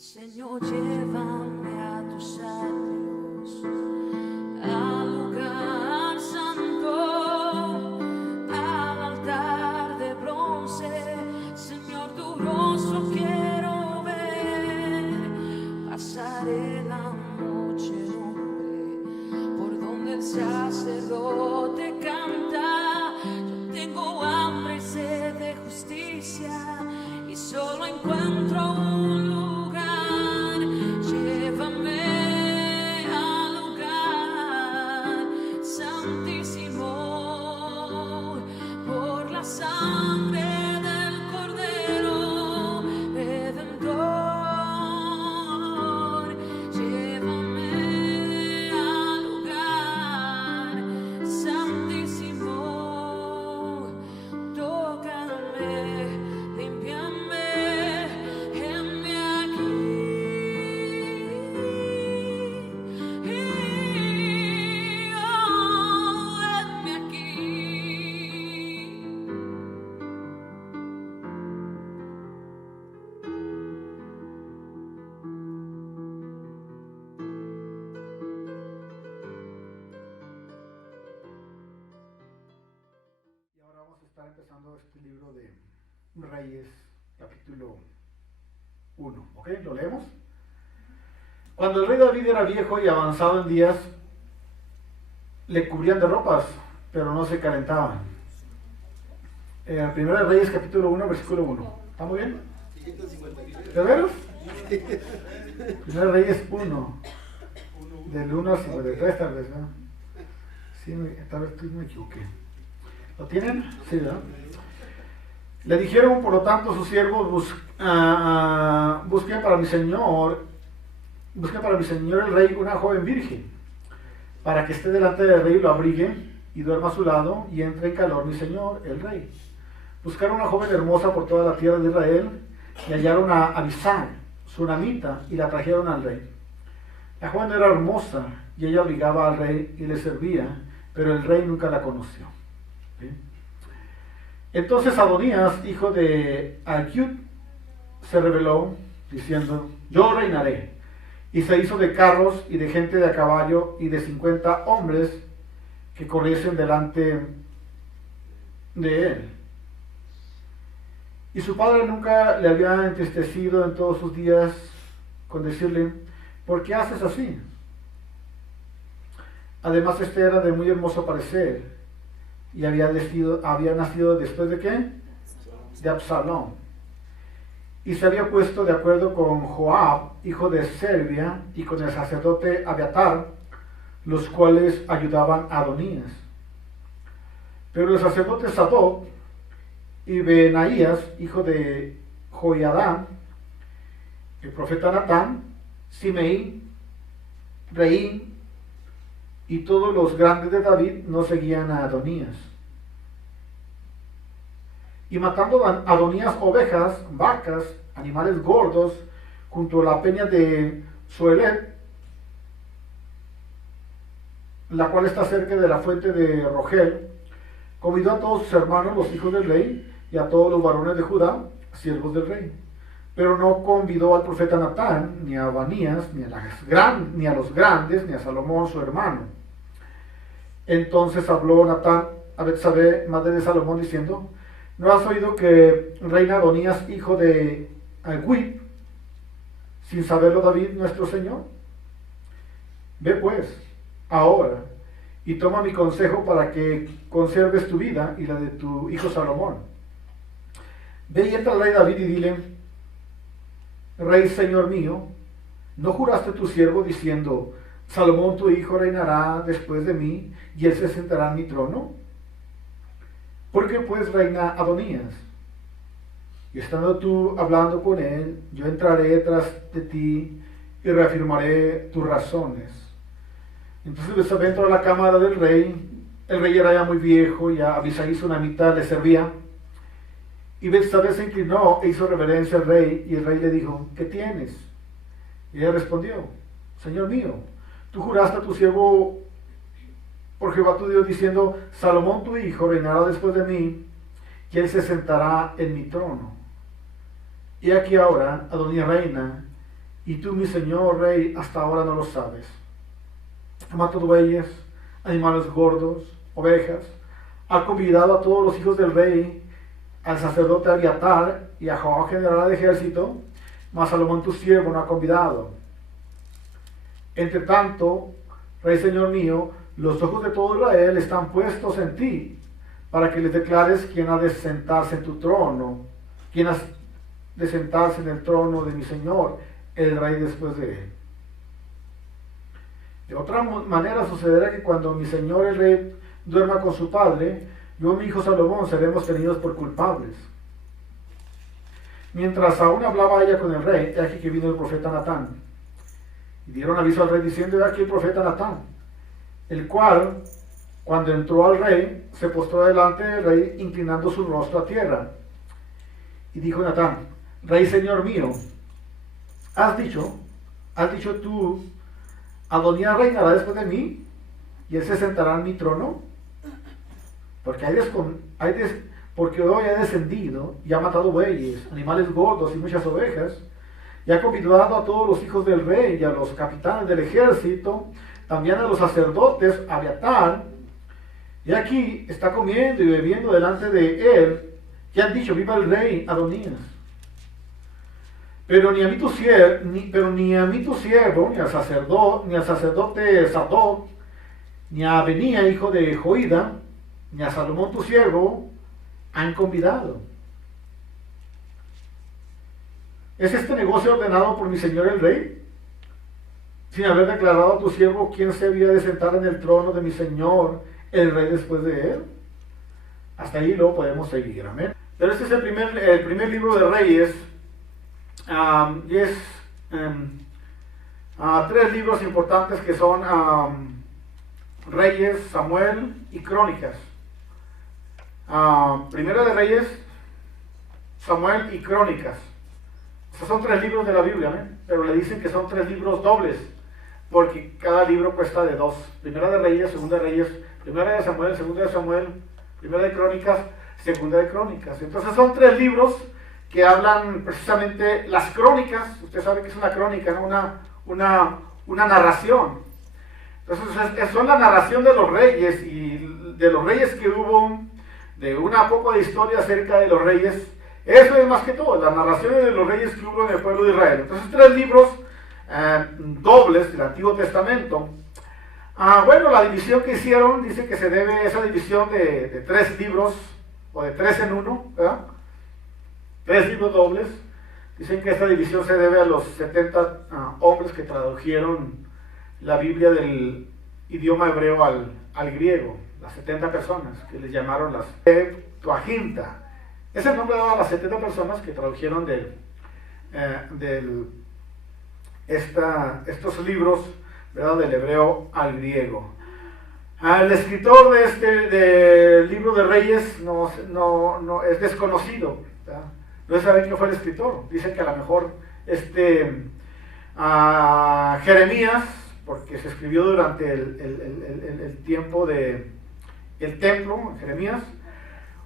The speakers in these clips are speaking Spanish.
Señor, llévame a tus atrios, al lugar santo, al altar de bronce. Señor, tu rostro quiero ver. Pasaré la noche, hombre, por donde el sacerdote canta. Yo tengo hambre y sed de justicia, y solo encuentro un lugar. Llévame al lugar santísimo, por la sangre del Cordero Redentor. Llévame al lugar santísimo, tócame, límpiame, heme aquí. Y ahora vamos a estar empezando este libro de Reyes, capítulo 1. ¿Ok? ¿Lo leemos? Cuando el rey David era viejo y avanzado en días, le cubrían de ropas, pero no se calentaban. Primero de Reyes, capítulo 1, versículo 1. ¿Estamos bien? ¿De veros? Primero de Reyes 1, del 1 al 53 tal vez, ¿no? Sí, tal vez me equivoqué. ¿Lo tienen? Sí, ¿verdad? Le dijeron, por lo tanto, sus siervos, busquen para mi señor el rey una joven virgen, para que esté delante del rey y lo abrigue, y duerma a su lado, y entre en calor mi señor el rey. Buscaron una joven hermosa por toda la tierra de Israel, y hallaron a Abisag, sunamita, y la trajeron al rey. La joven era hermosa, y ella obligaba al rey y le servía, pero el rey nunca la conoció. ¿Sí? Entonces Adonías, hijo de Agit, se rebeló, diciendo, yo reinaré. Y se hizo de carros y de gente de a caballo y de 50 hombres que corriesen delante de él. Y su padre nunca le había entristecido en todos sus días con decirle, ¿por qué haces así? Además, este era de muy hermoso parecer, y había nacido después de ¿qué? De Absalón. Y se había puesto de acuerdo con Joab, hijo de Zerbia, y con el sacerdote Abiatar, los cuales ayudaban a Adonías. Pero el sacerdote Sadoc y Benaías, hijo de Joiadá, el profeta Natán, Simei, Reín, y todos los grandes de David no seguían a Adonías. Y matando a Adonías ovejas, vacas, animales gordos, junto a la peña de Zoelet, la cual está cerca de la fuente de Rogel, convidó a todos sus hermanos, los hijos del rey, y a todos los varones de Judá, siervos del rey. Pero no convidó al profeta Natán, ni a Abanías, ni a los grandes, ni a Salomón su hermano. Entonces habló Natán a Betsabé, madre de Salomón, diciendo, ¿no has oído que reina Adonías, hijo de Agit, sin saberlo David nuestro señor? Ve pues, ahora, y toma mi consejo para que conserves tu vida y la de tu hijo Salomón. Ve y entra al rey David y dile, Rey señor mío, ¿no juraste tu siervo diciendo, Salomón tu hijo reinará después de mí, y él se sentará en mi trono? ¿Por qué pues reina Adonías? Y estando tú hablando con él, yo entraré tras de ti y reafirmaré tus razones. Entonces Betsabé entró a la cámara del rey. El rey era ya muy viejo, y a Abisag sunamita le servía. Y Betsabé se inclinó e hizo reverencia al rey, y el rey le dijo, ¿qué tienes? Y ella respondió, Señor mío, tú juraste a tu siervo por Jehová tu Dios, diciendo, Salomón tu hijo reinará después de mí, y él se sentará en mi trono. Y aquí ahora Adonías reina, y tú, mi señor rey, hasta ahora no lo sabes. Ha matado bueyes, animales gordos, ovejas, ha convidado a todos los hijos del rey, al sacerdote Abiatar y a Joab, general de ejército, mas Salomón tu siervo no ha convidado. Entre tanto, rey señor mío, los ojos de todo Israel están puestos en ti, para que les declares quién ha de sentarse en tu trono, quién ha de sentarse en el trono de mi señor, el rey después de él. De otra manera sucederá que cuando mi señor el rey duerma con su padre, yo y mi hijo Salomón seremos tenidos por culpables. Mientras aún hablaba ella con el rey, he aquí que vino el profeta Natán. Y dieron aviso al rey diciendo, he aquí el profeta Natán, el cual, cuando entró al rey, se postró delante del rey, inclinando su rostro a tierra. Y dijo Natán, rey señor mío, has dicho tú, Adonía reinará después de mí, y él se sentará en mi trono, porque hoy ha descendido y ha matado bueyes, animales gordos y muchas ovejas, y ha convidado a todos los hijos del rey y a los capitanes del ejército, también a los sacerdotes, a Abiatar, y aquí está comiendo y bebiendo delante de él, que han dicho, viva el rey Adonías. Pero ni a mí tu siervo, ni al sacerdote Sadoc, ni a Benía, hijo de Joida, ni a Salomón tu siervo, han convidado. ¿Es este negocio ordenado por mi señor el rey? Sin haber declarado a tu siervo quién se había de sentar en el trono de mi señor el rey después de él. Hasta ahí lo podemos seguir, amén. Pero este es el primer libro de Reyes, y es tres libros importantes que son Reyes, Samuel y Crónicas. Primera de Reyes, Samuel y Crónicas. Estos son tres libros de la Biblia, ¿eh? Pero le dicen que son tres libros dobles, porque cada libro cuesta de dos. Primera de Reyes, segunda de Reyes, primera de Samuel, segunda de Samuel, primera de Crónicas, segunda de Crónicas. Entonces son tres libros que hablan precisamente las crónicas. Usted sabe que es una crónica, ¿no? Una narración. Entonces son la narración de los reyes y de los reyes que hubo, de una poco de historia acerca de los reyes. Eso es más que todo, las narraciones de los reyes que hubo en el pueblo de Israel. Entonces tres libros dobles del Antiguo Testamento. Bueno, la división que hicieron dice que se debe a esa división de tres libros, o de tres en uno, ¿verdad? Tres libros dobles. Dicen que esta división se debe a los 70 hombres que tradujeron la Biblia del idioma hebreo al griego, las 70 personas, que les llamaron las Septuaginta. Es el nombre dado a las 70 personas que tradujeron estos libros, ¿verdad?, del hebreo al griego. El escritor del libro de Reyes no es desconocido, ¿verdad? No saben quién fue el escritor. Dicen que a lo mejor Jeremías, porque se escribió durante el tiempo del templo, Jeremías.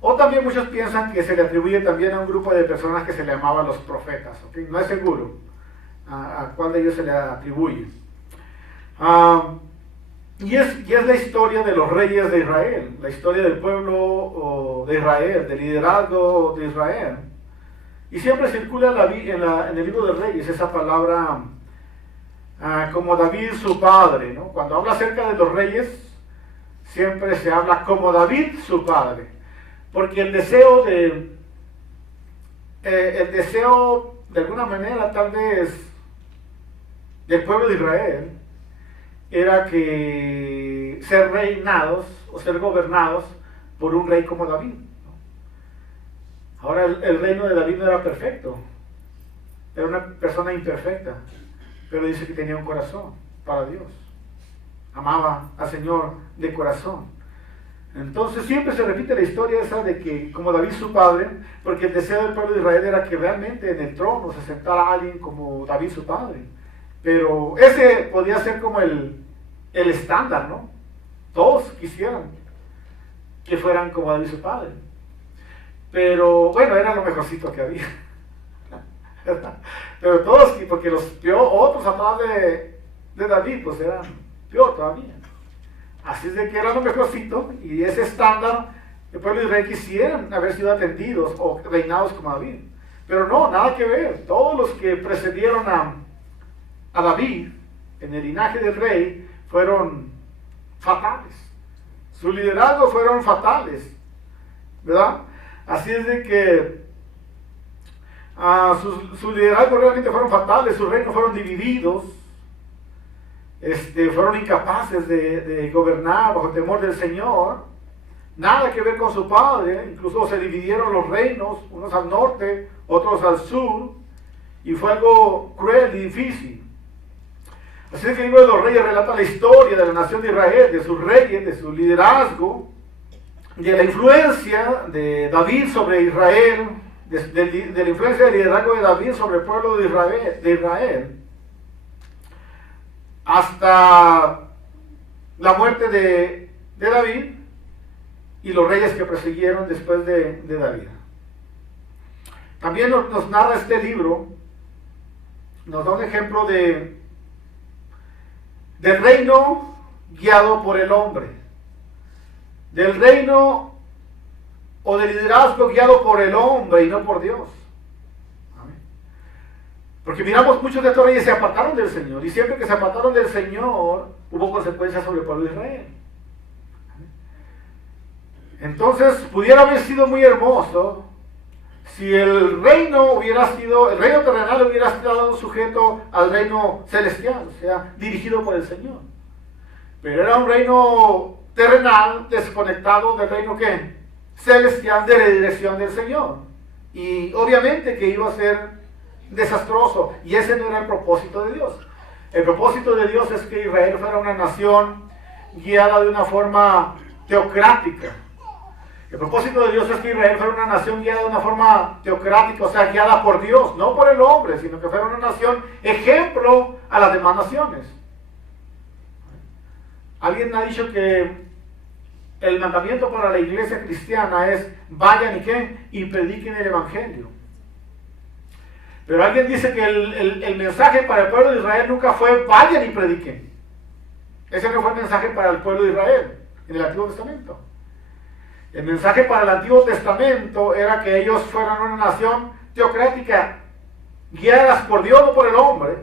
O también muchos piensan que se le atribuye también a un grupo de personas que se le llamaban los profetas, ¿okay? No es seguro a cuál de ellos se le atribuye. Y es la historia de los reyes de Israel, la historia del pueblo de Israel, del liderazgo de Israel. Y siempre circula en el libro de Reyes esa palabra como David su padre, ¿no? Cuando habla acerca de los reyes, siempre se habla como David su padre. Porque el deseo de alguna manera tal vez del pueblo de Israel era que ser reinados o ser gobernados por un rey como David, ¿no? Ahora el reino de David no era perfecto, era una persona imperfecta, pero dice que tenía un corazón para Dios, amaba al Señor de corazón. Entonces siempre se repite la historia esa de que como David su padre, porque el deseo del pueblo de Israel era que realmente en el trono se sentara alguien como David su padre. Pero ese podía ser como el estándar, ¿no? Todos quisieran que fueran como David su padre. Pero bueno, era lo mejorcito que había. ¿verdad? Pero todos, porque los otros atrás de David, pues eran peor todavía. Así es de que era lo mejorcito, y ese estándar, el pueblo de Israel quisieran haber sido atendidos o reinados como David. Pero no, nada que ver. Todos los que precedieron a David en el linaje del rey fueron fatales. Su liderazgo fueron fatales, ¿verdad? Así es de que su liderazgo realmente fueron fatales, sus reinos fueron divididos, fueron incapaces de gobernar bajo el temor del Señor. Nada que ver con su padre, incluso se dividieron los reinos, unos al norte, otros al sur, y fue algo cruel y difícil. Así es que el libro de los Reyes relata la historia de la nación de Israel, de sus reyes, de su liderazgo, de la influencia de David sobre Israel, de la influencia del liderazgo de David sobre el pueblo de Israel, hasta la muerte de David y los reyes que persiguieron después de David. También nos narra este libro, nos da un ejemplo del reino guiado por el hombre, del reino o del liderazgo guiado por el hombre y no por Dios. Amén. Porque miramos, muchos de estos reyes se apartaron del Señor, y siempre que se apartaron del Señor hubo consecuencias sobre el pueblo de Israel. Entonces pudiera haber sido muy hermoso si el reino terrenal hubiera estado sujeto al reino celestial, o sea, dirigido por el Señor. Pero era un reino terrenal desconectado del reino celestial, de la dirección del Señor. Y obviamente que iba a ser desastroso, y ese no era el propósito de Dios. El propósito de Dios es que Israel fuera una nación guiada de una forma teocrática. El propósito de Dios es que Israel fuera una nación guiada de una forma teocrática, o sea, guiada por Dios, no por el hombre, sino que fuera una nación ejemplo a las demás naciones. Alguien ha dicho que el mandamiento para la iglesia cristiana es vayan y prediquen el evangelio. Pero alguien dice que el mensaje para el pueblo de Israel nunca fue vayan y prediquen. Ese no fue el mensaje para el pueblo de Israel en el Antiguo Testamento. El mensaje para el Antiguo Testamento era que ellos fueran una nación teocrática, guiadas por Dios, no por el hombre,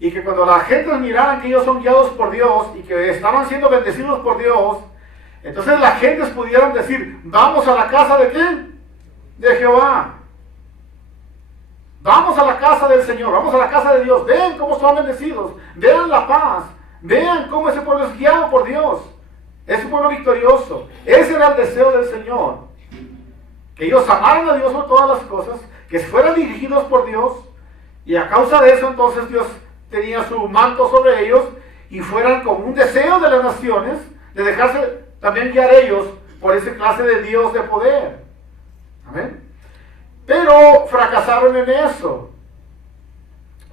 y que cuando la gente miraran que ellos son guiados por Dios y que estaban siendo bendecidos por Dios, entonces las gentes pudieran decir, vamos a la casa de ¿quién? De Jehová. Vamos a la casa del Señor, vamos a la casa de Dios, vean cómo son bendecidos, vean la paz, vean cómo ese pueblo es guiado por Dios. Es un pueblo victorioso. Ese era el deseo del Señor. Que ellos amaran a Dios por todas las cosas, que fueran dirigidos por Dios, y a causa de eso entonces Dios tenía su manto sobre ellos, y fueran con un deseo de las naciones, de dejarse también guiar ellos por esa clase de Dios de poder. Amén. Pero fracasaron en eso.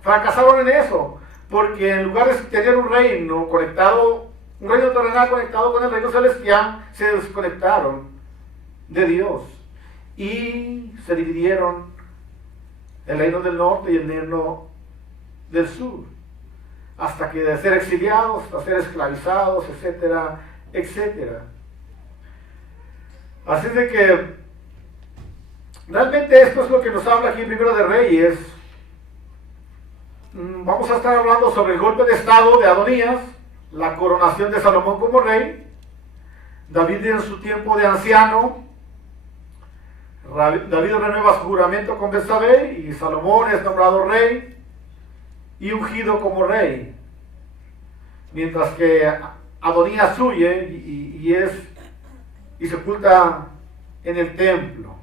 Fracasaron en eso, porque en lugar de tener un reino conectado, un reino terrenal conectado con el reino celestial, se desconectaron de Dios y se dividieron el reino del norte y el reino del sur, hasta que de ser exiliados, hasta ser esclavizados, etcétera, etcétera. Así de que realmente esto es lo que nos habla aquí en Libro de Reyes. Vamos a estar hablando sobre el golpe de estado de Adonías, la coronación de Salomón como rey, David en su tiempo de anciano, David renueva su juramento con Betsabé y Salomón es nombrado rey y ungido como rey, mientras que Adonías huye y se oculta en el templo.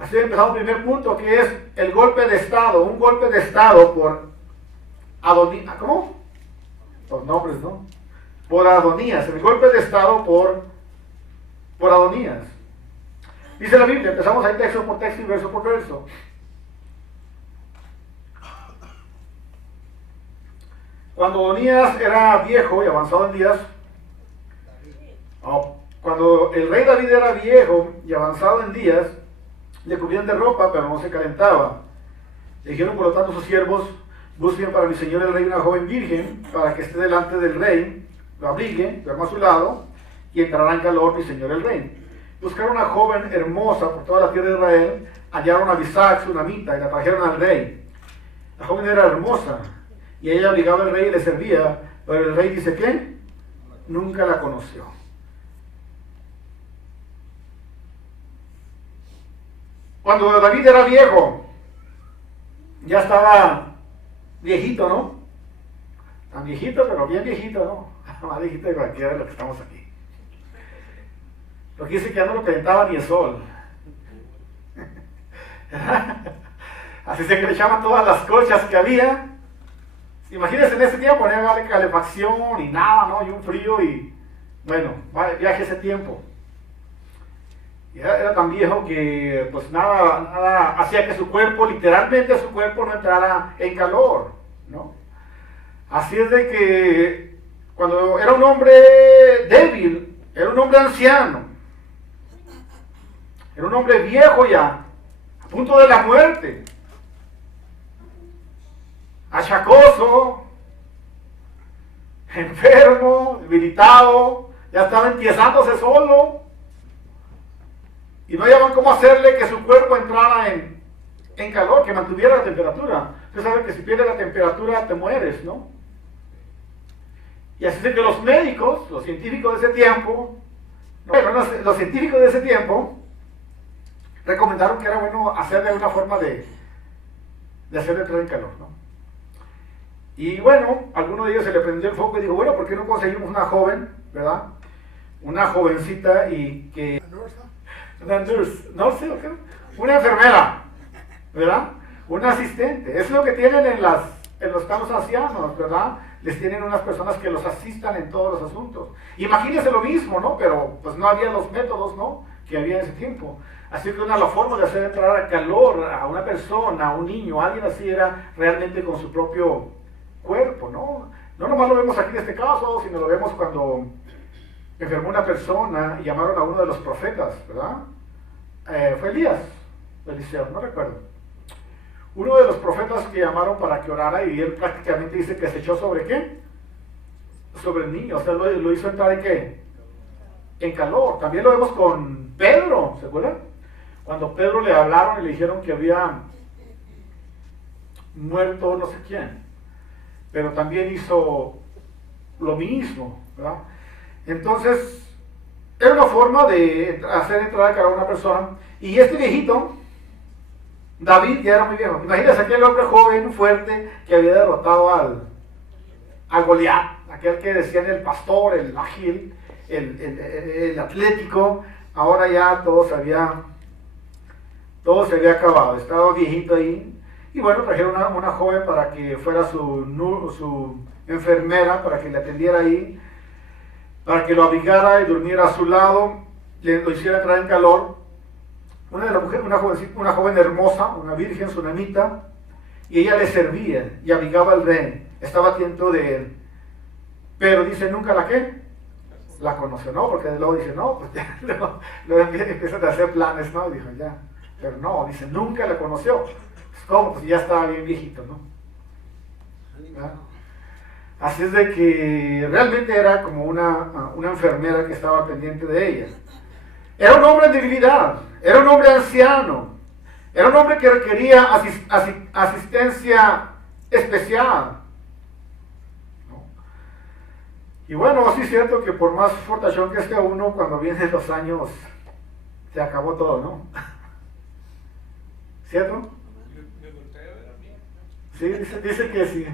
Así empezamos el primer punto, que es el golpe de estado, un golpe de estado por Adonías. ¿Cómo? Los nombres, ¿no? Por Adonías, el golpe de estado por Adonías. Dice la Biblia, empezamos ahí texto por texto y verso por verso. Cuando Adonías era viejo y avanzado en días, cuando el rey David era viejo y avanzado en días, le cubrían de ropa, pero no se calentaba. Le dijeron por lo tanto sus siervos: busquen para mi señor el rey una joven virgen, para que esté delante del rey, lo abrigue, duerma a su lado, y entrará en calor mi señor el rey. Buscaron una joven hermosa por toda la tierra de Israel, hallaron a Abisag, sunamita, y la trajeron al rey. La joven era hermosa, y ella obligaba al rey y le servía, pero el rey dice que nunca la conoció. Cuando David era viejo, ya estaba viejito, ¿no? Tan viejito, pero bien viejito, ¿no? Más viejito de cualquiera de los que estamos aquí. Lo que dice que ya no lo calentaba ni el sol. Así se que le echaban todas las colchas que había. Imagínense en ese tiempo, no había calefacción y nada, ¿no? Y un frío y... Bueno, viaje ese tiempo. Y era tan viejo que pues nada hacía que su cuerpo, literalmente su cuerpo no entrara en calor, ¿no? Así es de que cuando era un hombre débil, era un hombre anciano, era un hombre viejo ya, a punto de la muerte, achacoso, enfermo, debilitado, ya estaba empiezándose solo, y no hallaban cómo hacerle que su cuerpo entrara en calor, que mantuviera la temperatura. Usted sabe que si pierdes la temperatura te mueres, ¿no? Y así es que los médicos, los científicos de ese tiempo, los científicos de ese tiempo recomendaron que era bueno hacerle una forma de hacerle entrar en calor, ¿no? Y bueno, a alguno de ellos se le prendió el foco y dijo, bueno, ¿por qué no conseguimos una joven, verdad? Una jovencita y que... Una enfermera, ¿verdad? Una asistente. Eso es lo que tienen en los campos ancianos, ¿verdad? Les tienen unas personas que los asistan en todos los asuntos. Imagínense lo mismo, ¿no? Pero pues no había los métodos, ¿no? Que había en ese tiempo. Así que la forma de hacer entrar a calor a una persona, a un niño, a alguien así era realmente con su propio cuerpo, ¿no? No nomás lo vemos aquí en este caso, sino lo vemos cuando enfermó una persona y llamaron a uno de los profetas, ¿verdad? Fue Elías, Eliseo, no recuerdo. Uno de los profetas que llamaron para que orara y él prácticamente dice que se echó sobre ¿qué? Sobre el niño, o sea, lo hizo entrar en ¿qué? En calor. También lo vemos con Pedro, ¿se acuerdan? Cuando Pedro le hablaron y le dijeron que había muerto no sé quién, pero también hizo lo mismo, ¿verdad? Entonces, era una forma de hacer entrar al calor a una persona. Y este viejito, David, ya era muy viejo. Imagínense aquel hombre joven, fuerte, que había derrotado al Goliat, aquel que decían el pastor, el ágil, el atlético. Ahora ya todo se había acabado, estaba viejito ahí. Y bueno, trajeron una joven para que fuera su enfermera, para que le atendiera ahí, para que lo abrigara y durmiera a su lado, lo hiciera entrar en calor. Una joven hermosa, una virgen sunamita, y ella le servía y abrigaba al rey, estaba atento de él. Pero dice, nunca la conoció, ¿no? Porque luego dice, no, pues ya, luego empiezan a hacer planes, ¿no? Dijo, ya, pero no, dice, nunca la conoció. Pues, ¿cómo? Pues ya estaba bien viejito, ¿no? ¿verdad? Así es de que realmente era como una enfermera que estaba pendiente de ella. Era un hombre en debilidad, era un hombre anciano, era un hombre que requería asistencia especial. ¿No? Y bueno, sí es cierto que por más fortachón que esté uno, cuando vienen los años, se acabó todo, ¿no? ¿Cierto? Sí, dice que sí.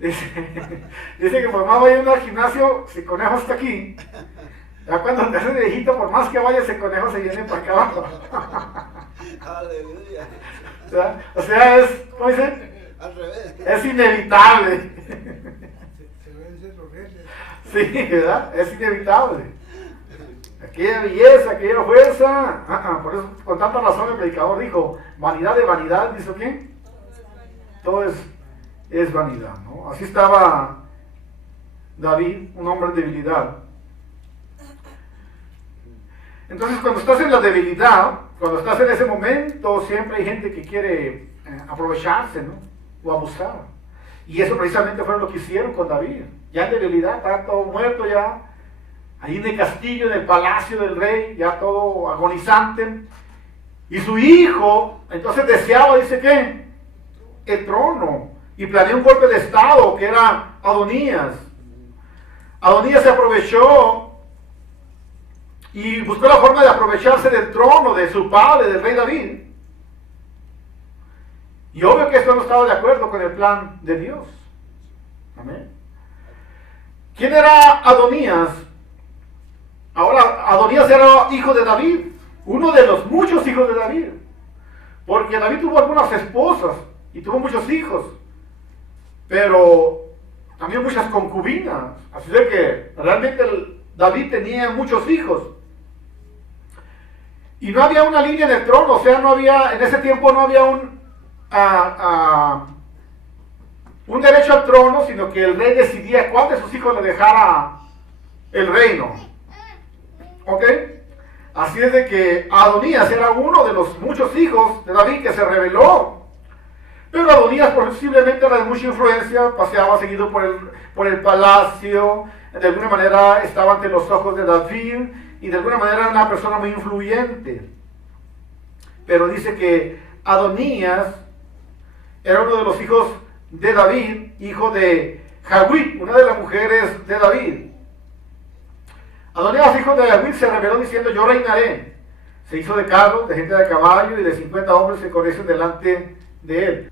Dice que por más vaya uno al gimnasio, si el conejo está aquí, ya cuando te hace viejito, por más que vaya ese conejo se viene para acá abajo. Aleluya. O sea, es, ¿cómo dice? Al revés. Es inevitable. Se vencen los reyes. Sí, ¿verdad? Es inevitable. Aquella belleza, aquella fuerza. Por eso, con tanta razón, el predicador dijo, vanidad de vanidad, ¿dice qué? Todo es vanidad, ¿no? Así estaba David, un hombre de debilidad. Entonces, cuando estás en la debilidad, cuando estás en ese momento, siempre hay gente que quiere aprovecharse, ¿no? O abusar. Y eso precisamente fue lo que hicieron con David. Ya en debilidad, está todo muerto ya, ahí en el castillo, en el palacio del rey, ya todo agonizante. Y su hijo, entonces deseaba, dice que, el trono. Y planeó un golpe de estado, que era Adonías. Adonías se aprovechó y buscó la forma de aprovecharse del trono de su padre, del rey David. Y obvio que esto no estaba de acuerdo con el plan de Dios. Amén. ¿Quién era Adonías? Ahora, Adonías era hijo de David, uno de los muchos hijos de David. Porque David tuvo algunas esposas y tuvo muchos hijos, pero también muchas concubinas. Así de que realmente David tenía muchos hijos. Y no había una línea en el trono, o sea, no había, en ese tiempo no había un derecho al trono, sino que el rey decidía cuál de sus hijos le dejara el reino. ¿Ok? Así es de que Adonías era uno de los muchos hijos de David que se rebeló. Pero Adonías posiblemente era de mucha influencia, paseaba seguido por el palacio, de alguna manera estaba ante los ojos de David y de alguna manera era una persona muy influyente. Pero dice que Adonías era uno de los hijos de David, hijo de Jawit, una de las mujeres de David. Adonías, hijo de Jawit, se rebeló diciendo: yo reinaré. Se hizo de carros, de gente de caballo y de 50 hombres que corrieron delante de él.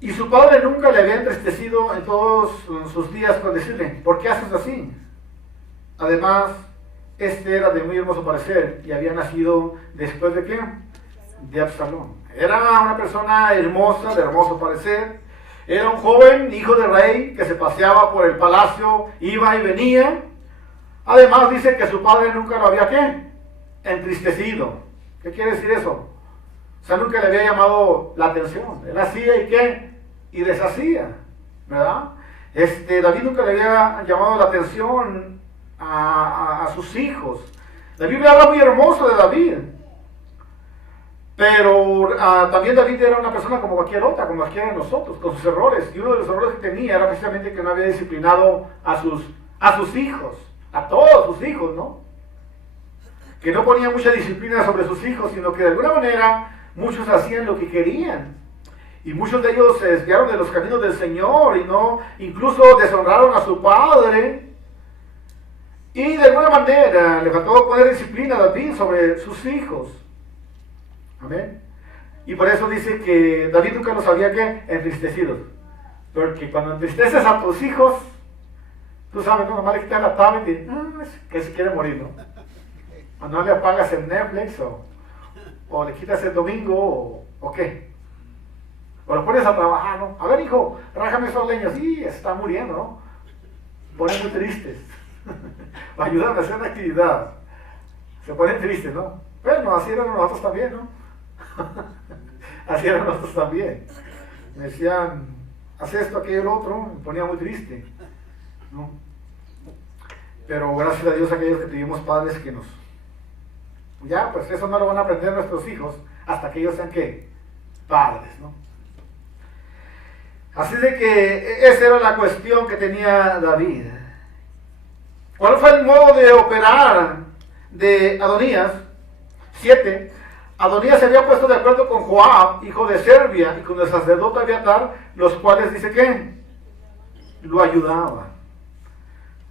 Y su padre nunca le había entristecido en todos sus días con decirle: ¿por qué haces así? Además, este era de muy hermoso parecer y había nacido después de ¿qué? De Absalón. Era una persona hermosa, de hermoso parecer. Era un joven hijo de rey que se paseaba por el palacio, iba y venía. Además dice que su padre nunca lo había ¿qué? Entristecido. ¿Qué quiere decir eso? O sea, nunca le había llamado la atención. Él hacía y qué, y deshacía, ¿verdad? David nunca le había llamado la atención a sus hijos. La Biblia habla muy hermoso de David. Pero también David era una persona como cualquier otra, como cualquiera de nosotros, con sus errores. Y uno de los errores que tenía era precisamente que no había disciplinado a sus hijos, a todos sus hijos, ¿no? Que no ponía mucha disciplina sobre sus hijos, sino que de alguna manera muchos hacían lo que querían. Y muchos de ellos se desviaron de los caminos del Señor y no, incluso deshonraron a su padre. Y de alguna manera le faltó poner disciplina a David sobre sus hijos. Amén. Y por eso dice que David nunca los había que entristecidos. Porque cuando entristeces a tus hijos, tú sabes, ¿no? Nomás le quitas la tablet y que se quiere morir, ¿no? O no le apagas el Netflix o le quitas el domingo o qué. O lo pones a trabajar, ¿no? A ver, hijo, rájame esos leños. Sí, está muriendo, ¿no? Ponen muy tristes. O ayudan a hacer una actividad. Se ponen tristes, ¿no? Bueno, así eran nosotros también, ¿no? Así eran nosotros también. Me decían, haz esto, aquello, el otro. Me ponía muy triste, ¿no? Pero gracias a Dios, aquellos que tuvimos padres que nos... Ya, pues eso no lo van a aprender nuestros hijos hasta que ellos sean, ¿qué? Padres, ¿no? Así de que esa era la cuestión que tenía David. ¿Cuál fue el modo de operar de Adonías? 7. Adonías se había puesto de acuerdo con Joab, hijo de Serbia, y con el sacerdote Abiatar, los cuales, dice que, lo ayudaban.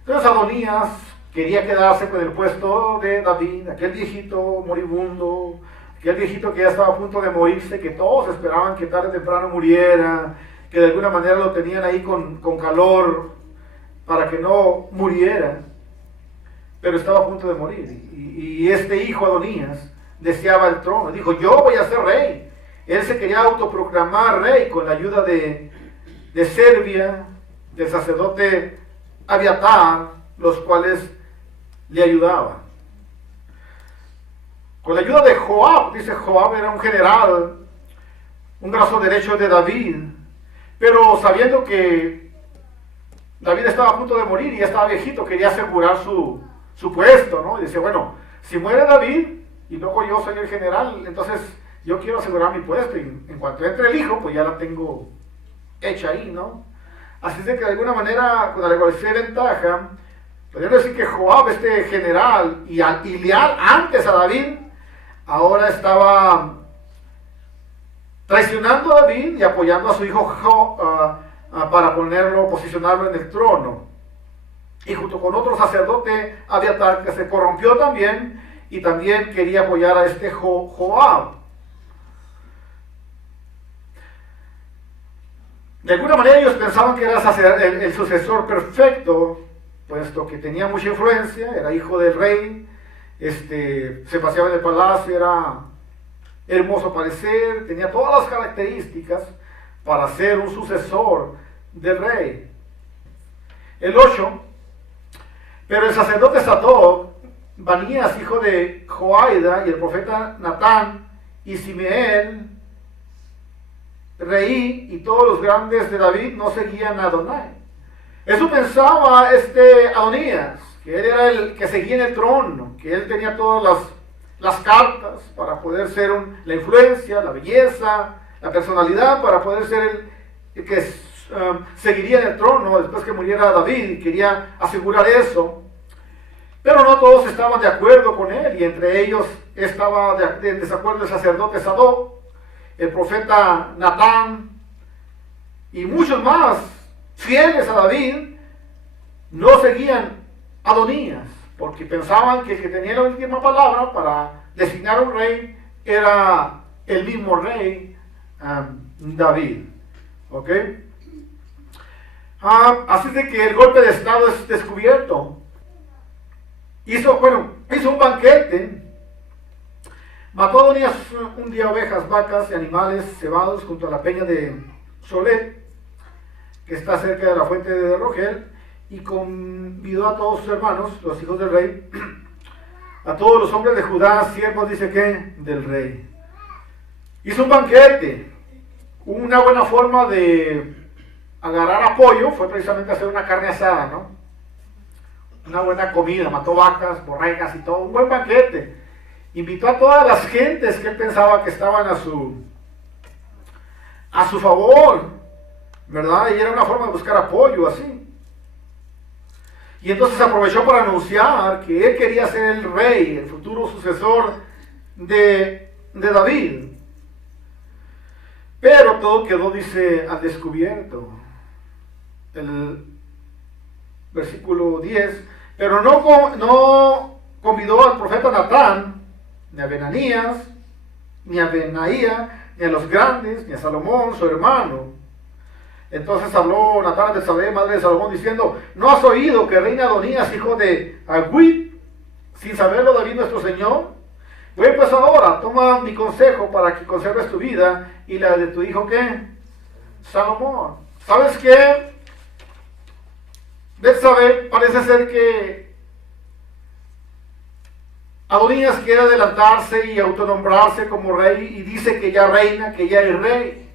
Entonces Adonías quería quedarse con el puesto de David, aquel viejito moribundo, aquel viejito que ya estaba a punto de morirse, que todos esperaban que tarde o temprano muriera, que de alguna manera lo tenían ahí con calor para que no muriera, pero estaba a punto de morir. Y este hijo Adonías deseaba el trono, dijo: yo voy a ser rey. Él se quería autoproclamar rey con la ayuda de Serbia, del sacerdote Abiatar, los cuales le ayudaban. Con la ayuda de Joab, dice Joab era un general, un brazo derecho de David, pero sabiendo que David estaba a punto de morir y ya estaba viejito, quería asegurar su puesto, ¿no? Y dice: bueno, si muere David y luego yo soy el general, entonces yo quiero asegurar mi puesto y en cuanto entre el hijo, pues ya la tengo hecha ahí, ¿no? Así es de que de alguna manera, con la igualdad de ventaja, podríamos decir que Joab, este general, y leal antes a David, ahora estaba traicionando a David y apoyando a su hijo para posicionarlo en el trono. Y junto con otro sacerdote, Abiatar, que se corrompió también, y también quería apoyar a este Joab. De alguna manera ellos pensaban que era el sucesor perfecto, puesto que tenía mucha influencia, era hijo del rey, se paseaba en el palacio, era hermoso parecer, tenía todas las características para ser un sucesor del rey. El 8, pero el sacerdote Sadoc, Banías, hijo de Joaida, y el profeta Natán, y Simeel, rey, y todos los grandes de David no seguían a Adonai. Eso pensaba Adonías, que él era el que seguía en el trono, que él tenía todas las cartas para poder ser la influencia, la belleza, la personalidad, para poder ser el que seguiría en el trono después que muriera David, y quería asegurar eso. Pero no todos estaban de acuerdo con él, y entre ellos estaba en desacuerdo el sacerdote Sadoc, el profeta Natán, y muchos más fieles a David no seguían a Adonías, porque pensaban que el que tenía la última palabra para designar un rey era el mismo rey, David. ¿Ok? Así de que el golpe de estado es descubierto. Hizo un banquete, mató a Adonías un día ovejas, vacas y animales cebados junto a la peña de Solet, que está cerca de la fuente de Rogel, y convidó a todos sus hermanos, los hijos del rey, a todos los hombres de Judá, siervos, dice que, del rey. Hizo un banquete. Una buena forma de agarrar apoyo fue precisamente hacer una carne asada, ¿no? Una buena comida, mató vacas, borregas y todo, un buen banquete. Invitó a todas las gentes que él pensaba que estaban a su favor, ¿verdad? Y era una forma de buscar apoyo así. Y entonces aprovechó para anunciar que él quería ser el rey, el futuro sucesor de David. Pero todo quedó, dice, al descubierto. El versículo 10, pero no convidó al profeta Natán, ni a Benanías, ni a Benaía, ni a los grandes, ni a Salomón, su hermano. Entonces habló Natán de Betsabé, madre de Salomón, diciendo: ¿no has oído que reina Adonías, hijo de Agüit, sin saberlo David nuestro Señor? Pues ahora, toma mi consejo para que conserves tu vida y la de tu hijo, ¿qué? Salomón. ¿Sabes qué? Betsabé parece ser que Adonías quiere adelantarse y autonombrarse como rey, y dice que ya reina, que ya es rey.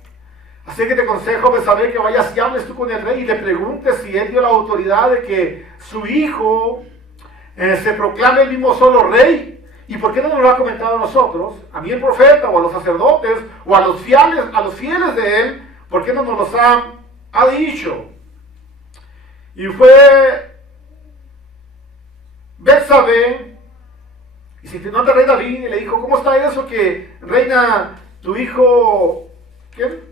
Así que te aconsejo, Betsabé, que vayas y hables tú con el rey y le preguntes si él dio la autoridad de que su hijo se proclame el mismo solo rey. ¿Y por qué no nos lo ha comentado a nosotros, a mí el profeta, o a los sacerdotes, o a los fieles de él? ¿Por qué no nos los ha dicho? Y fue Betsabé y se intentó ante el rey David y le dijo: ¿cómo está eso que reina tu hijo, ¿qué?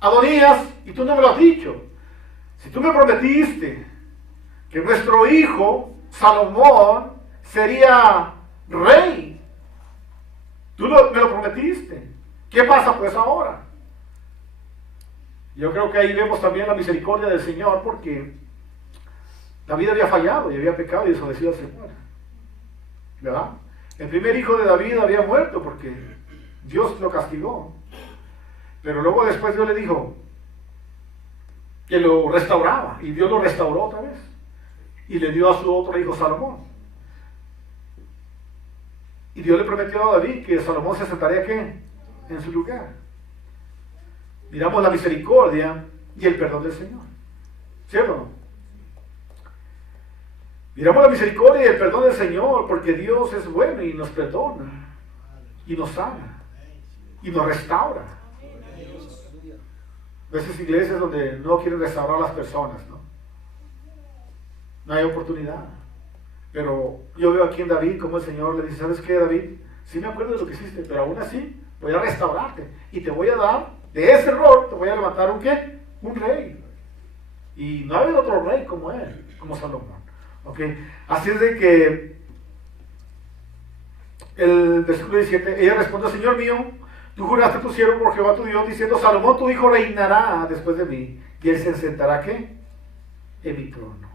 Adonías, y tú no me lo has dicho? Si tú me prometiste que nuestro hijo Salomón sería rey, tú me lo prometiste. ¿Qué pasa pues ahora? Yo creo que ahí vemos también la misericordia del Señor, porque David había fallado y había pecado y desobedecido al Señor, ¿verdad? El primer hijo de David había muerto porque Dios lo castigó, pero luego después Dios le dijo que lo restauraba, y Dios lo restauró otra vez y le dio a su otro hijo Salomón. Y Dios le prometió a David que Salomón se sentaría, ¿qué?, en su lugar. Miramos la misericordia y el perdón del Señor, ¿cierto o no? Miramos la misericordia y el perdón del Señor, porque Dios es bueno y nos perdona. y nos sana y nos restaura. A veces iglesias donde no quieren restaurar a las personas, ¿no? No hay oportunidad. Pero yo veo aquí en David como el Señor le dice, ¿sabes qué, David? Sí me acuerdo de lo que hiciste, pero aún así voy a restaurarte y te voy a dar, de ese error, te voy a levantar un ¿qué? Un rey. Y no ha habido otro rey como él, como Salomón. ¿Okay? Así es de que el versículo 17, ella responde, Señor mío, tú juraste a tu siervo por Jehová tu Dios, diciendo, Salomón tu hijo reinará después de mí, y él se sentará ¿qué? En mi trono.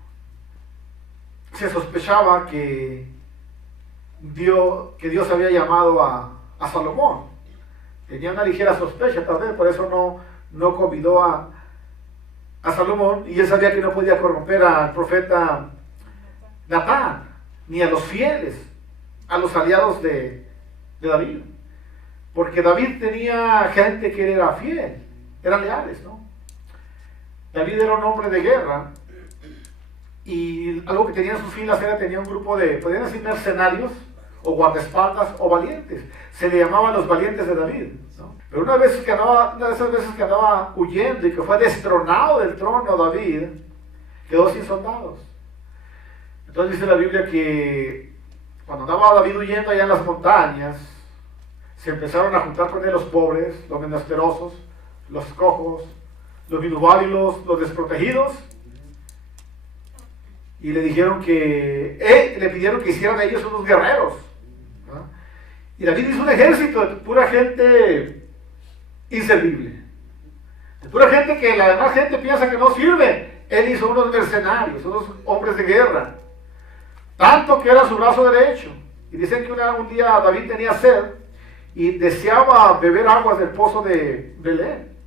Se sospechaba que Dios había llamado a Salomón. Tenía una ligera sospecha, tal vez por eso no convidó a Salomón, y él sabía que no podía corromper al profeta Natán, ni a los fieles, a los aliados de David. Porque David tenía gente que era fiel, eran leales, ¿no? David era un hombre de guerra, y algo que tenía en sus filas era, tenía un grupo de, podrían decir, mercenarios, o guardaespaldas, o valientes. Se le llamaban los valientes de David, ¿no? Pero una de esas veces que andaba huyendo y que fue destronado del trono David, quedó sin soldados. Entonces dice la Biblia que cuando andaba David huyendo allá en las montañas, se empezaron a juntar con él los pobres, los menesterosos, los cojos, los minusválidos, los desprotegidos, y le dijeron le pidieron que hicieran de ellos unos guerreros, ¿no? Y David hizo un ejército de pura gente inservible, de pura gente que la demás gente piensa que no sirve. Él hizo unos mercenarios, unos hombres de guerra, tanto que era su brazo derecho. Y dicen que un día David tenía sed y deseaba beber aguas del pozo de Belén.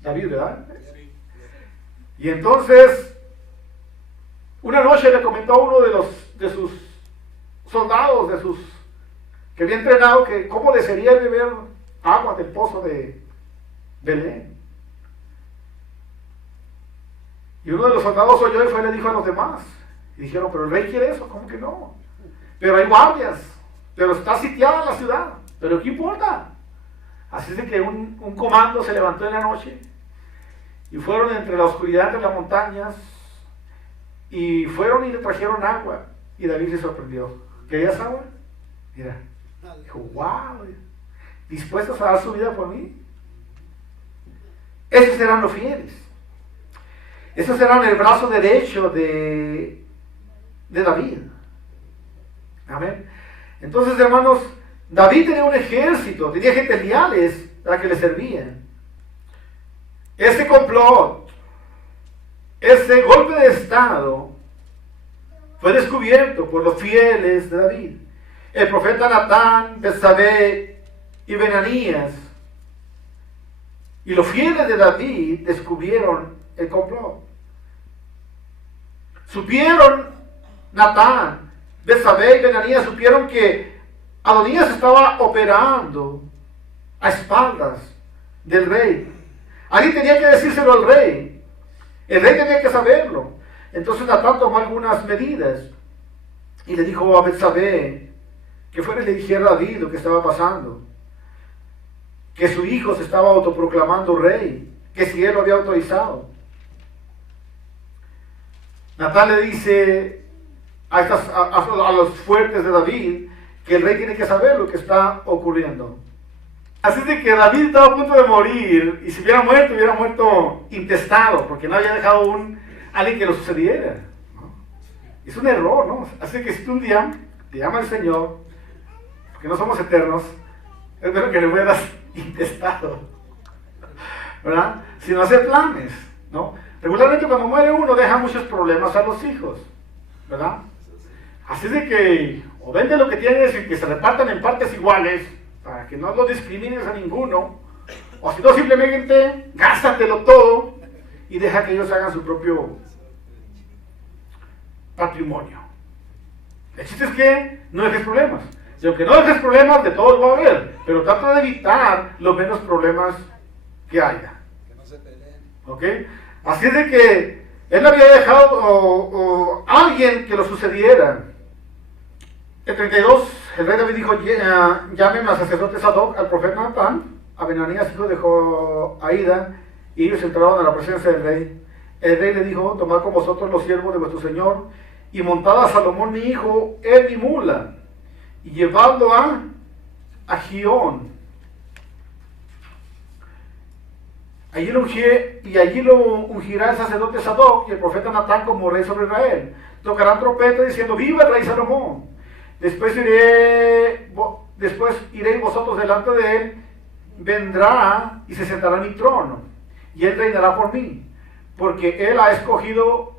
David, ¿verdad? Y entonces una noche le comentó a uno de sus soldados, que había entrenado, que cómo desearía beber agua del pozo de Belén. Y uno de los soldados oyó y le dijo a los demás. Y dijeron, pero el rey quiere eso, ¿cómo que no? Pero hay guardias, pero está sitiada la ciudad, pero ¿qué importa? Así es de que un comando se levantó en la noche y fueron entre la oscuridad de las montañas y fueron y le trajeron agua. Y David se sorprendió. ¿Querías agua? Mira, dijo, wow, ¿dispuestos a dar su vida por mí? Esos eran los fieles. Esos eran el brazo derecho de David. Amén. Entonces, hermanos, David tenía un ejército, tenía gente leales a la que le servían. Ese complot, ese golpe de estado fue descubierto por los fieles de David. El profeta Natán, Betsabé y Benanías y los fieles de David descubrieron el complot. Supieron Natán, Betsabé y Benanías, supieron que Adonías estaba operando a espaldas del rey. Alguien tenía que decírselo al rey. El rey tenía que saberlo. Entonces Natán tomó algunas medidas y le dijo a Betsabé que fuera y le dijera a David lo que estaba pasando, que su hijo se estaba autoproclamando rey, que si él lo había autorizado. Natán le dice a los fuertes de David que el rey tiene que saber lo que está ocurriendo. Así es de que David estaba a punto de morir, y si hubiera muerto intestado, porque no había dejado alguien que lo sucediera, ¿no? Es un error, ¿no? Así que si tú un día te llama el Señor, porque no somos eternos, es mejor que le mueras intestado, ¿verdad? Sin hacer planes, ¿no? Regularmente cuando muere uno deja muchos problemas a los hijos, ¿verdad? Así de que o vende lo que tienes y que se repartan en partes iguales para que no lo discrimines a ninguno, o si no simplemente gástatelo todo y deja que ellos hagan su propio patrimonio. El chiste es que no dejes problemas. Y aunque no dejes problemas, de todos va a haber, pero trata de evitar los menos problemas que haya. Que no se peleen. ¿Ok? Así es de que él había dejado alguien que lo sucediera. El 32 el rey David dijo, llámenme al sacerdote Sadoc, al profeta Natán, a Benanías, hijo de Joaída, y ellos entraron a la presencia del rey. El rey le dijo, tomad con vosotros los siervos de vuestro señor, y montad a Salomón mi hijo en mi mula, y llevadlo a Gión. Allí lo ungirá el sacerdote Sadoc y el profeta Natán como rey sobre Israel. Tocarán trompeta diciendo, viva el rey Salomón. Después iréis vosotros delante de él, vendrá y se sentará en mi trono, y él reinará por mí, porque a él ha escogido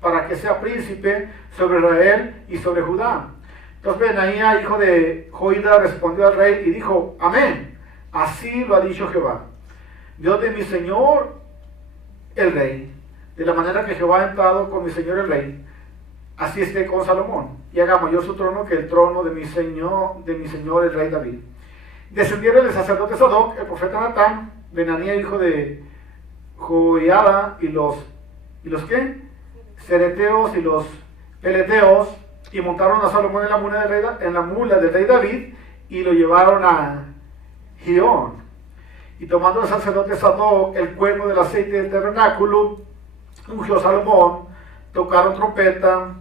para que sea príncipe sobre Israel y sobre Judá. Entonces Benaía, hijo de Joiada, respondió al rey y dijo, amén. Así lo ha dicho Jehová, Dios de mi señor el rey, de la manera que Jehová ha entrado con mi señor el rey, así esté con Salomón, y haga mayor su trono que el trono de mi señor el rey David. Descendieron el sacerdote Sadoc, el profeta Natán, Benaía, hijo de Joiada, y los ¿qué? Cereteos y los peleteos, y montaron a Salomón en la mula del rey David, y lo llevaron a Gión. Y tomando el sacerdote Sadoc el cuerno del aceite del tabernáculo, ungió a Salomón, tocaron trompeta,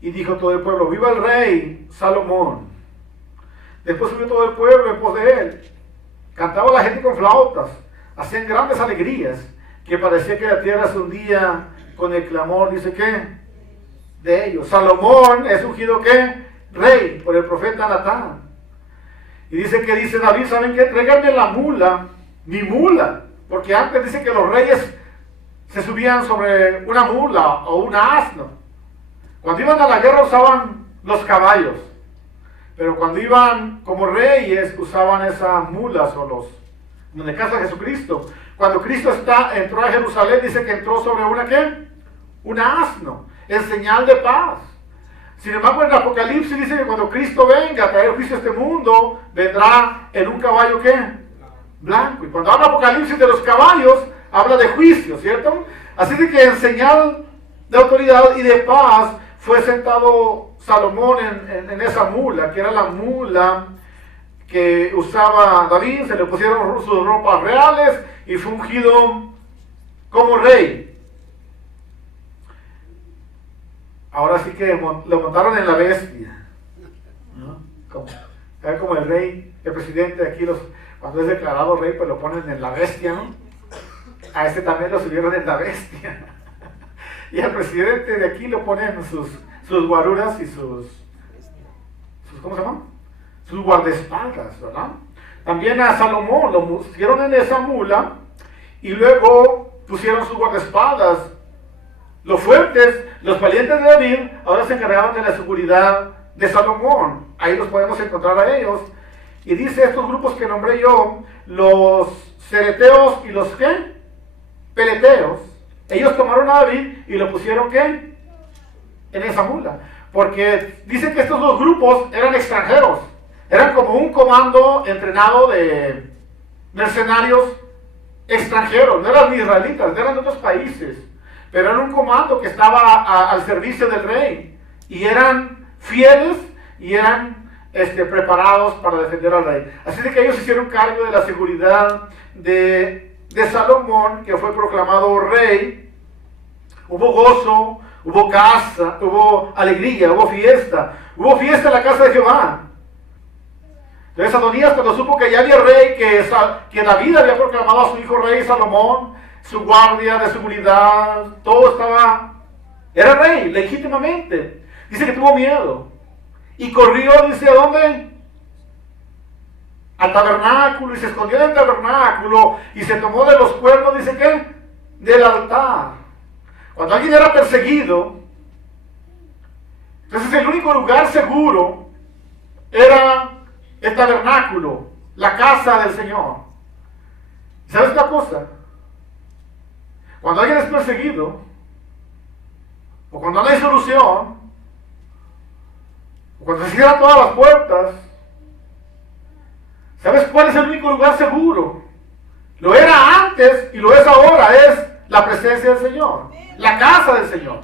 y dijo todo el pueblo, viva el rey Salomón. Después subió todo el pueblo en pos de él, cantaba la gente con flautas, hacían grandes alegrías, que parecía que la tierra se hundía con el clamor, dice que, de ellos. Salomón es ungido ¿qué? Rey, por el profeta Natán. Y dice David, ¿saben qué? Tráiganme la mula, mi mula, porque antes dice que los reyes se subían sobre una mula o un asno. Cuando iban a la guerra usaban los caballos, pero cuando iban como reyes usaban esas mulas o en el caso de Jesucristo. Cuando Cristo entró a Jerusalén, dice que entró sobre una ¿qué? Un asno, en señal de paz. Sin embargo, en el Apocalipsis dice que cuando Cristo venga a traer juicio a este mundo, vendrá en un caballo ¿qué? Blanco. Y cuando habla Apocalipsis de los caballos, habla de juicio, ¿cierto? Así de que en señal de autoridad y de paz fue sentado Salomón en esa mula, que era la mula que usaba David. Se le pusieron sus ropas reales y fue ungido como rey. Ahora sí que lo montaron en la bestia, ¿no? Como el rey, el presidente aquí, cuando es declarado rey, pues lo ponen en la bestia, ¿no? A este también lo subieron en la bestia. Y al presidente de aquí lo ponen sus guaruras y sus ¿cómo se llama? Sus guardaespaldas, ¿verdad? También a Salomón lo pusieron en esa mula y luego pusieron sus guardaespaldas. Los fuertes, los valientes de David, ahora se encargaban de la seguridad de Salomón. Ahí los podemos encontrar a ellos. Y dice estos grupos que nombré yo, los cereteos y los ¿qué? Peleteos. Ellos tomaron a David y lo pusieron ¿qué? En esa mula. Porque dice que estos dos grupos eran extranjeros. Eran como un comando entrenado de mercenarios extranjeros. No eran ni israelitas, eran de otros países. Pero era un comando que estaba al servicio del rey. Y eran fieles y eran preparados para defender al rey. Así de que ellos hicieron cargo de la seguridad de Salomón, que fue proclamado rey. Hubo gozo, hubo casa, hubo alegría, hubo fiesta. Hubo fiesta en la casa de Jehová. Entonces Adonías, cuando supo que ya había rey, que David había proclamado a su hijo rey Salomón, su guardia de seguridad, todo era rey, legítimamente. Dice que tuvo miedo. Y corrió, dice, ¿a dónde? Al tabernáculo, y se escondió en el tabernáculo, y se tomó de los cuernos, dice que, del altar. Cuando alguien era perseguido, entonces el único lugar seguro era el tabernáculo, la casa del Señor. ¿Sabes una cosa? Cuando alguien es perseguido, o cuando no hay solución, o cuando se cierran todas las puertas, ¿sabes cuál es el único lugar seguro? Lo era antes y lo es ahora, es la presencia del Señor, la casa del Señor.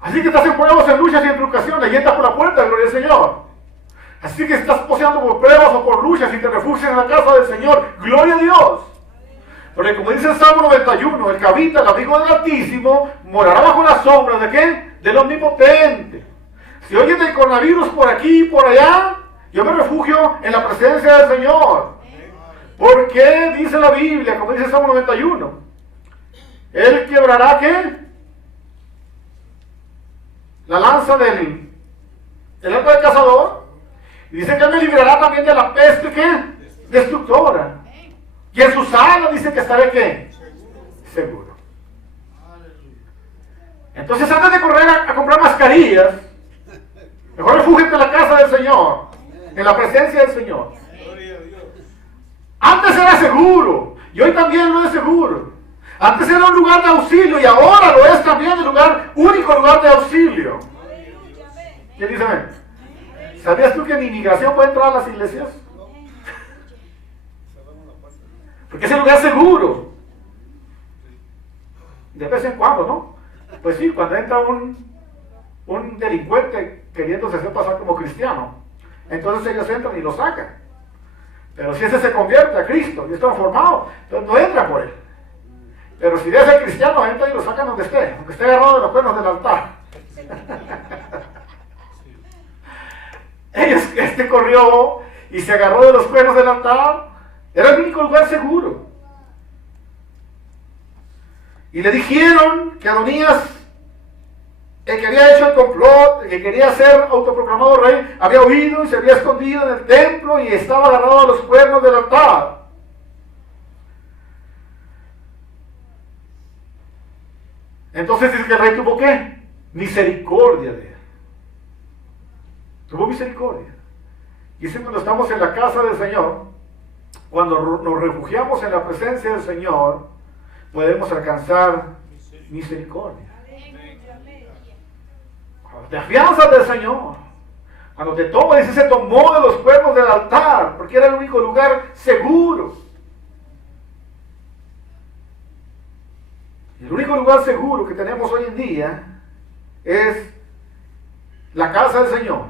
Así que estás en pruebas, en luchas y en tribulaciones y entras por la puerta, gloria al Señor. Así que estás paseando por pruebas o por luchas y te refugias en la casa del Señor, gloria a Dios. Porque como dice el Salmo 91, el que habita el abrigo del Altísimo morará bajo la sombra ¿de qué? Del Omnipotente. Si oyes del coronavirus por aquí y por allá, yo me refugio en la presencia del Señor. ¿Por qué dice la Biblia, como dice el Salmo 91? Él quebrará ¿qué? La lanza del arco del cazador. Y dice que él me librará también de la peste ¿qué? Destructora. Y en sus alas dice que estaré ¿qué? Seguro. Entonces antes de correr a comprar mascarillas, mejor refúgiate en la casa del Señor, en la presencia del Señor. Antes era seguro y hoy también lo es seguro. Antes era un lugar de auxilio y ahora lo es también el único lugar de auxilio. ¿Quién dice amén? ¿Sabías tú que en inmigración puede entrar a las iglesias? Porque es el lugar seguro. De vez en cuando, ¿no? Pues sí, cuando entra un delincuente queriéndose hacer pasar como cristiano, entonces ellos entran y lo sacan. Pero si ese se convierte a Cristo y es transformado, entonces no entra por él. Pero si es el cristiano, entra y lo sacan donde esté, aunque esté agarrado de los cuernos del altar. Este corrió y se agarró de los cuernos del altar. Era el único lugar seguro. Y le dijeron que Adonías, el que había hecho el complot, el que quería ser autoproclamado rey, había huido y se había escondido en el templo y estaba agarrado a los cuernos del altar. Entonces dice que el rey tuvo ¿qué? Misericordia de él. Tuvo misericordia. Y es cuando estamos en la casa del Señor, cuando nos refugiamos en la presencia del Señor, podemos alcanzar misericordia. Cuando te afianzas del Señor, cuando te toma, dice, se tomó de los cuernos del altar, porque era el único lugar seguro. El único lugar seguro que tenemos hoy en día es la casa del Señor.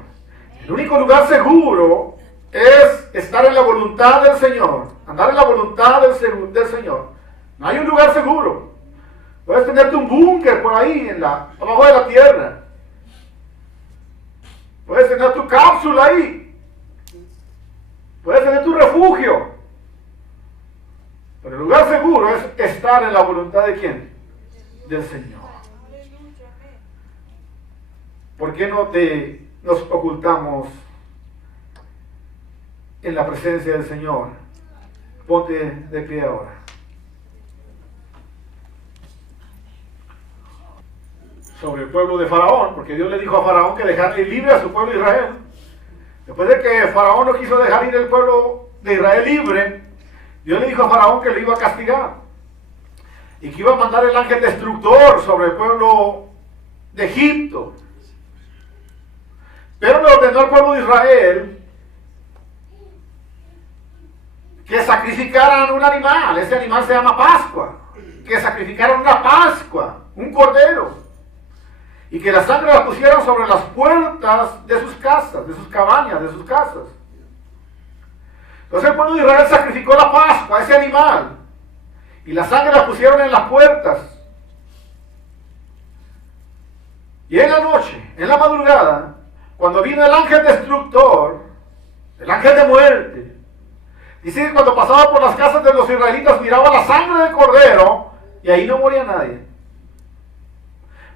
El único lugar seguro es estar en la voluntad del Señor, andar en la voluntad del Señor. No hay un lugar seguro. Puedes tenerte un búnker por ahí, abajo de la tierra. Puedes tener tu cápsula ahí. Puedes tener tu refugio. Pero el lugar seguro es estar en la voluntad de ¿quién? Del Señor. ¿Por qué no nos ocultamos en la presencia del Señor? Ponte de pie ahora. Sobre el pueblo de Faraón, porque Dios le dijo a Faraón que dejarle libre a su pueblo Israel. Después de que Faraón no quiso dejar ir el pueblo de Israel libre, Dios le dijo a Faraón que lo iba a castigar y que iba a mandar el ángel destructor sobre el pueblo de Egipto. Pero le ordenó al pueblo de Israel que sacrificaran un animal. Ese animal se llama Pascua. Que sacrificaran una Pascua, un cordero. Y que la sangre la pusieran sobre las puertas de sus casas, de sus cabañas, de sus casas. Entonces el pueblo de Israel sacrificó la Pascua, ese animal. Y la sangre la pusieron en las puertas. Y en la noche, en la madrugada, cuando vino el ángel destructor, el ángel de muerte, dice que cuando pasaba por las casas de los israelitas miraba la sangre del cordero y ahí no moría nadie.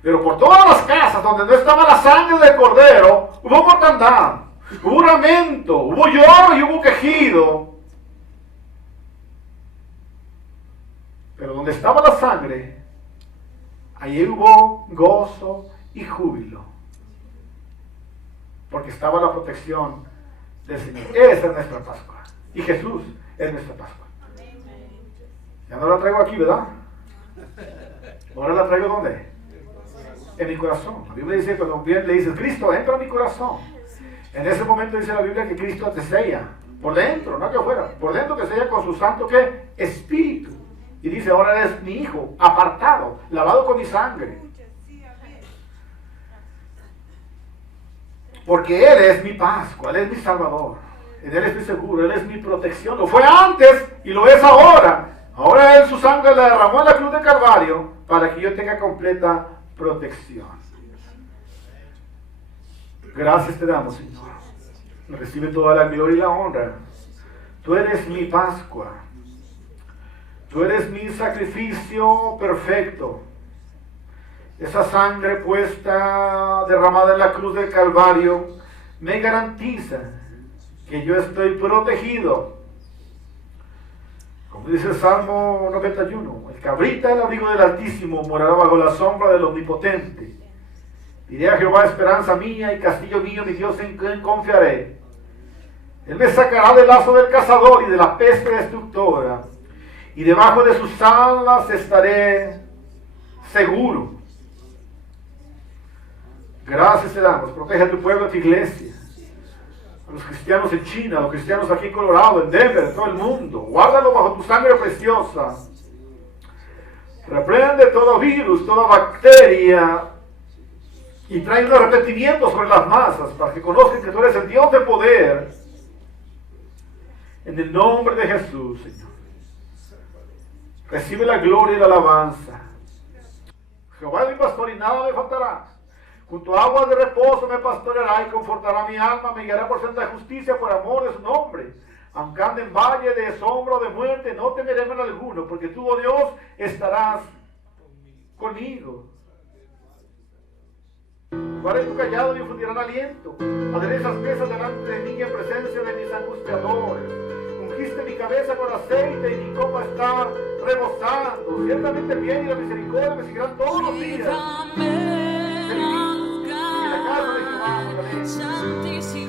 Pero por todas las casas donde no estaba la sangre del cordero, hubo mortandad, hubo lamento, hubo lloro y hubo quejido. Pero donde estaba la sangre, allí hubo gozo y júbilo. Porque estaba la protección del Señor. Esa es nuestra Pascua. Y Jesús es nuestra Pascua. Ya no la traigo aquí, ¿verdad? Ahora la traigo ¿dónde? En mi corazón. La Biblia dice, cuando bien le dices, Cristo, entra en mi corazón. En ese momento dice la Biblia que Cristo te sella. Por dentro, no que afuera. Por dentro te sella con su santo, ¿qué? Espíritu. Y dice, ahora eres mi hijo, apartado, lavado con mi sangre. Porque Él es mi Pascua, Él es mi Salvador. En Él estoy seguro, Él es mi protección. Lo fue antes y lo es ahora. Ahora Él su sangre la derramó en la cruz de Calvario para que yo tenga completa protección. Gracias te damos, Señor. Recibe toda la gloria y la honra. Tú eres mi Pascua. Tú eres mi sacrificio perfecto. Esa sangre puesta, derramada en la cruz del Calvario, me garantiza que yo estoy protegido. Como dice el Salmo 91, el que habita el abrigo del Altísimo morará bajo la sombra del Omnipotente. Diré a Jehová, esperanza mía y castillo mío, mi Dios, en quien confiaré. Él me sacará del lazo del cazador y de la peste destructora, y debajo de sus alas estaré seguro. Gracias te damos. Protege a tu pueblo, a tu iglesia, a los cristianos en China, a los cristianos aquí en Colorado, en Denver, en todo el mundo. Guárdalo bajo tu sangre preciosa. Reprende todo virus, toda bacteria, y trae un arrepentimiento sobre las masas para que conozcan que tú eres el Dios de poder. En el nombre de Jesús, Señor. Recibe la gloria y la alabanza. Jehová es mi pastor y nada me faltará. Junto a aguas de reposo me pastoreará y confortará mi alma, me guiará por senda de justicia por amor de su nombre. Aunque ande en valle de sombra o de muerte, no temeré mal alguno, porque tú, oh Dios, estarás conmigo. Guarda tu callado y infundirán aliento. Aderezas mesas delante de mí en presencia de mis angustiadores. Ungiste mi cabeza con aceite y mi copa está rebosando. Ciertamente el bien y la misericordia me seguirán todos los días. Llévame al Y la casa de Jehová, lugar amén. santísimo.